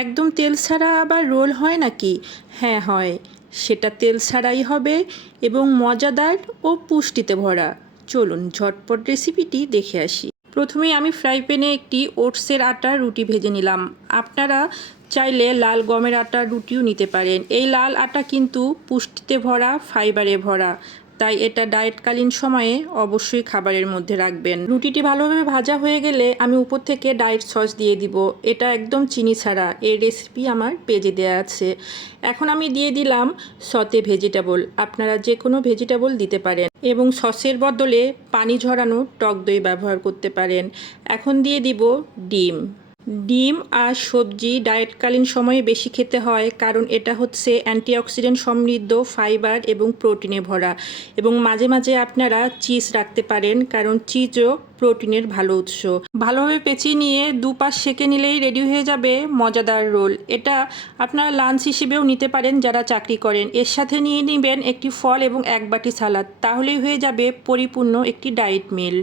একদম তেল ছাড়া আবার রোল হয় নাকি? হ্যাঁ হয়। সেটা তেল ছাড়াই হবে এবং মজাদার ও পুষ্টিতে ভরা। চলুন ঝটপট রেসিপিটি দেখে আসি। প্রথমেই আমি ফ্রাই প্যানে একটি ওটসের আটার রুটি ভেজে নিলাম। আপনারা চাইলে লাল গমের আটার রুটিও নিতে পারেন। এই লাল আটা কিন্তু পুষ্টিতে ভরা, ফাইবারে ভরা, তাই এটা ডায়েটকালীন সময়ে অবশ্যই খাবারের মধ্যে রাখবেন। রুটিটি ভালোভাবে ভাজা হয়ে গেলে আমি উপর থেকে ডায়েট সস দিয়ে দিব। এটা একদম চিনি ছাড়া। এই রেসিপি আমার পেজে দেওয়া আছে। এখন আমি দিয়ে দিলাম সতে ভেজিটেবল। আপনারা যে কোনো ভেজিটেবল দিতে পারেন এবং সসের বদলে পানি ঝরানো টক দই ব্যবহার করতে পারেন। এখন দিয়ে দিব ডিম। ডিম আর সবজি ডায়েটকালীন সময়ে বেশি খেতে হয়, কারণ এটা হচ্ছে অ্যান্টিঅক্সিডেন্ট সমৃদ্ধ, ফাইবার এবং প্রোটিনে ভরা। এবং মাঝে মাঝে আপনারা চিজ রাখতে পারেন, কারণ চিজও প্রোটিনের ভালো উৎস। ভালোভাবে পেঁচিয়ে নিয়ে দুপাশ সেঁকে নিলেই রেডি হয়ে যাবে মজাদার রোল। এটা আপনারা লাঞ্চ হিসেবেও নিতে পারেন যারা চাকরি করেন। এর সাথে নিয়ে নেবেন একটি ফল এবং এক বাটি সালাদ। তাহলেই হয়ে যাবে পরিপূর্ণ একটি ডায়েট মিল।